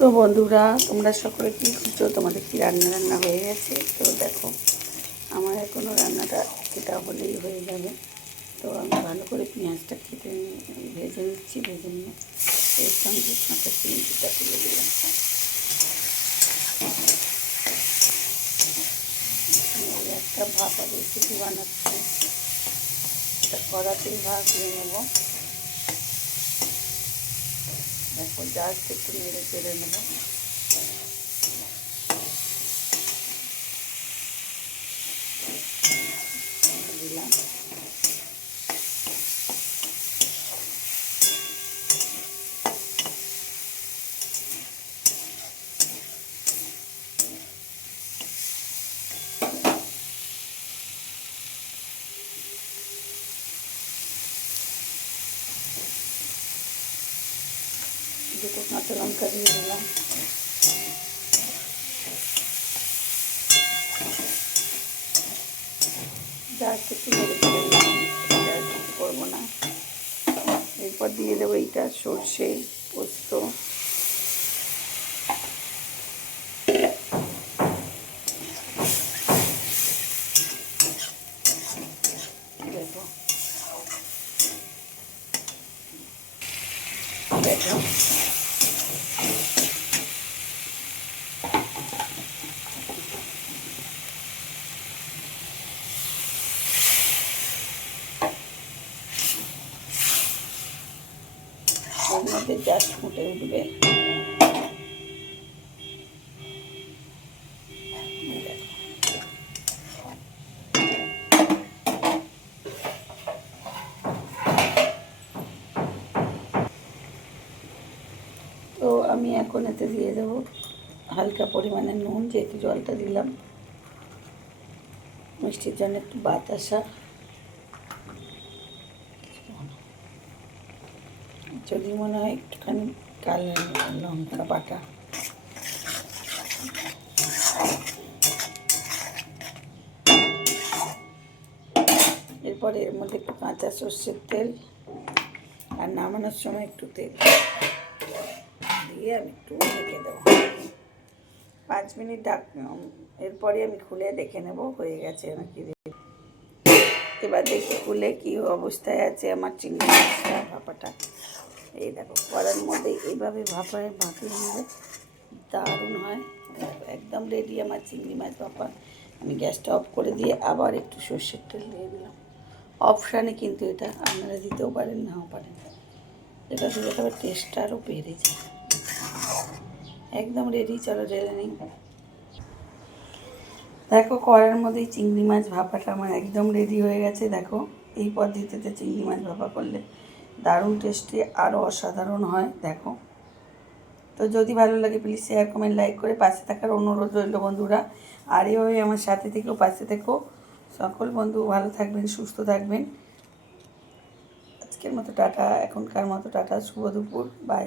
তো বন্ধুরা, তোমরা সকলে কী করছো? তোমাদের কি রান্না হয়ে গেছে? তো দেখো, আমার এখনও রান্নাটা এটা হলেই হয়ে যাবে। তো আমি ভালো করে পেঁয়াজটা ভেজে নিচ্ছি। ভেজে নিয়ে এর সঙ্গে কাঁচা চিংড়িটা তুলে দিলাম। একটা ভাপা রেসিপি বানাচ্ছি, এটা কড়াতেই ভাত দিয়ে নেবো। দেখো, জাস্ট একটু নেড়ে চেড়ে নেবো। দিলাম দুটো কাঁচা লঙ্কা দিয়ে দিলাম। জাস্ট একটু নেড়ে চেড়ে দিলাম, জাস্ট কিছু করবো না। এরপর দিয়ে দেবো এইটা সর্ষে পোস্ত, দেখো দেখো এর মধ্যে জাস্ট ফুটে উঠবে। তো আমি এখন এতে দিয়ে দেবো হালকা পরিমাণে নুন, যেহেতু জলটা দিলাম। মিষ্টির জন্য একটু বাতাসা, যদি মনে হয় একটুখানি কালো লঙ্কা বাটা। এরপর এর মধ্যে একটু কাঁচা সর্ষের তেল আর নামানোর সময় একটু তেল দিয়ে আমি একটু ঢেকে দেবো 5 মিনিট। এরপরে আমি খুলে দেখে নেব হয়ে গেছে নাকি। এবার দেখি খুলে কী অবস্থায় আছে আমার চিংড়ি মাছটা ভাপাটা। এই দেখো, কড়ার মধ্যে এইভাবে ভাপায় ভাপিয়ে নিলে দারুণ হয়। একদম রেডি আমার চিংড়ি মাছ ভাপা। আমি গ্যাসটা অফ করে দিয়ে আবার একটু সর্ষের তেল দিয়ে দিলাম। অপশানে কিন্তু এটা, আপনারা দিতেও পারেন নাও পারেন। এটা দিলে তবে টেস্টটা আরও বেড়ে যায়। একদম রেডি, চলো ঢেলে নিই। দেখো, কড়ার মধ্যে চিংড়ি মাছ ভাপাটা আমার একদম রেডি হয়ে গেছে। দেখো, এই পদ্ধতিতে চিংড়ি মাছ ভাপা করলে দারুণ টেস্টি, আরও অসাধারণ হয়। দেখো, তো যদি ভালো লাগে প্লিজ শেয়ার কমেন্ট লাইক করে পাশে থাকার অনুরোধ রইল বন্ধুরা। আর এভাবে আমার সাথে থেকেও পাশে থেকেও। সকল বন্ধু ভালো থাকবেন, সুস্থ থাকবেন। আজকের মতো টাটা, এখনকার মতো টাটা, শুভ দুপুর, বাই।